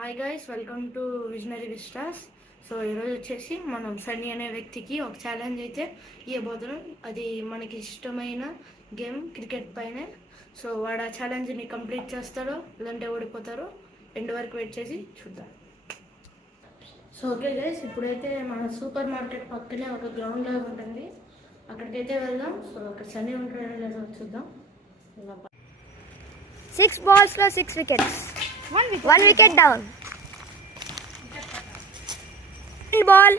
Hi guys, welcome to visionary Vistas. So ఈరోజు వచ్చేసి మనం సన్నీ అనే వ్యక్తికి ఒక ఛాలెంజ్ అయితే ఇవ్వబోతున్నాం. అది మనకి ఇష్టమైన గేమ్ క్రికెట్ పైనే. సో వాడు ఆ ఛాలెంజ్ని కంప్లీట్ చేస్తాడో లేదంటే ఓడిపోతారో ఎండ్ వరకు వెయిట్ చేసి చూద్దాం. సో ఓకే గైస్, ఇప్పుడైతే మన సూపర్ మార్కెట్ పక్కనే ఒక గ్రౌండ్ లాగా ఉంటుంది, అక్కడికైతే వెళ్దాం. సో అక్కడ సన్నీ ఉంటాడో లేదో చూద్దాం. 6 balls for 6 wickets. One wicket down. Second ball.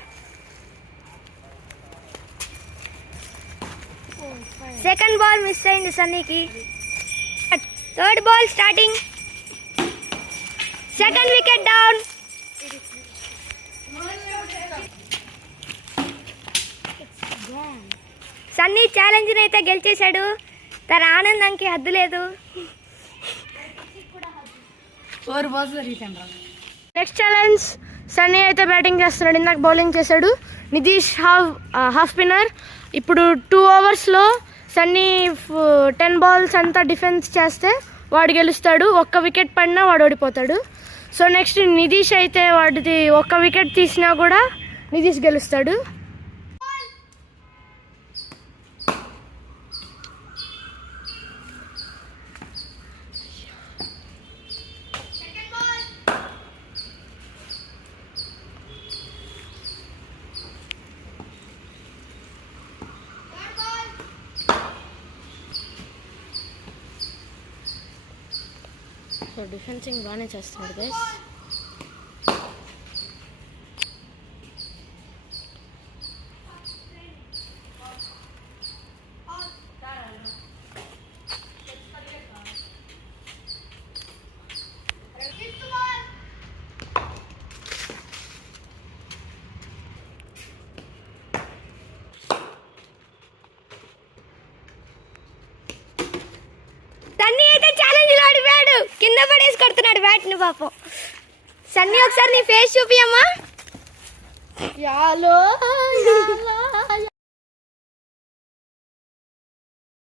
Second ball miss అయింది సన్నీకి. Third ball starting. Second wicket down. Sunny ఛాలెంజ్ అయితే గెలిచేశాడు. తన ఆనందానికి హద్దు లేదు. నెక్స్ట్ ఛాలెంజ్, సన్నీ అయితే బ్యాటింగ్ చేస్తున్నాడు. ఇందాక బౌలింగ్ చేశాడు. Nitish half spinner. ఇప్పుడు 2 ఓవర్స్లో సన్నీ 10 balls అంతా డిఫెన్స్ చేస్తే వాడు గెలుస్తాడు. ఒక్క వికెట్ పడినా వాడు ఓడిపోతాడు. సో నెక్స్ట్ నితీష్ అయితే వాడిది ఒక్క వికెట్ తీసినా కూడా నితీష్ గెలుస్తాడు. సో డిఫెన్సింగ్ బాగానే చేస్తున్నాడు గైస్. సన్నీ అయితే ఛాలెంజ్ లో ఆడిపోయాడు. కింద పడేసి కొడుతున్నాడు బ్యాట్ ని పాపం. సన్నీ ఒకసారి నీ ఫేస్ చూపియమ్మా. యాలో యాలో